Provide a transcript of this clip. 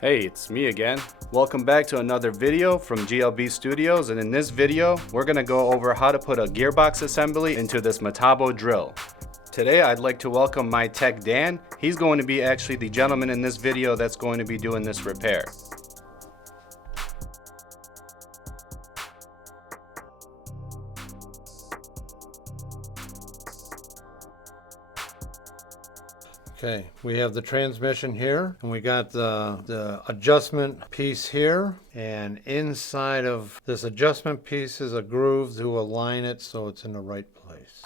Hey, it's me again. Welcome back to another video from GLB Studios, and in this video we're going to go over how to put a gearbox assembly into this Metabo drill. Today I'd like to welcome my tech Dan. He's going to be actually the gentleman in this video that's going to be doing this repair. Okay, we have the transmission here, and we got the adjustment piece here, and inside of this adjustment piece is a groove to align it so it's in the right place.